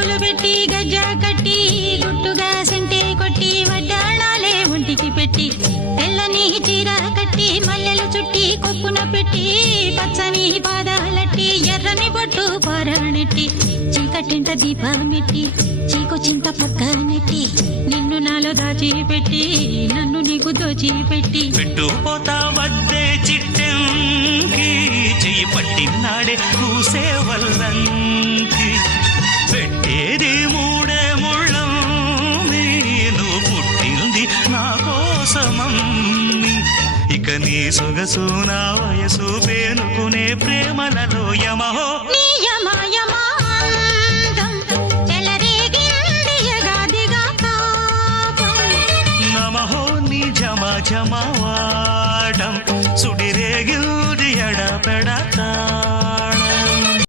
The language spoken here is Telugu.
గజ్జలు పెట్టి గజ్జా కట్టి గుట్టుగా సెంటే కొట్టి వడ్డాణాలే ఒంటికి పెట్టి తెల్లని చీర కట్టి మల్లెలు చుట్టి కొప్పున పెట్టి పచ్చని పాదాలట్టి ఎర్రని బొట్టు పారాణెట్టి చీకటింట దీపమెట్టి చీకు చింత పక్క నెట్టి నిన్ను నాలో దాచిపెట్టి నన్ను నీకు దోచిపెట్టి పెట్టుపోతా వద్దే చిట్టంకి చెయ్యి పట్టినాడే కూసే వల్లంకి పెట్టేది మూడే ముళ్ళం నువ్వు పుట్టింది నా కోసమమ్మి ఇక నీ సొగసు నా వయసు పేనుకునే ప్రేమలలో యమహో నమహో నీ జమ జమవా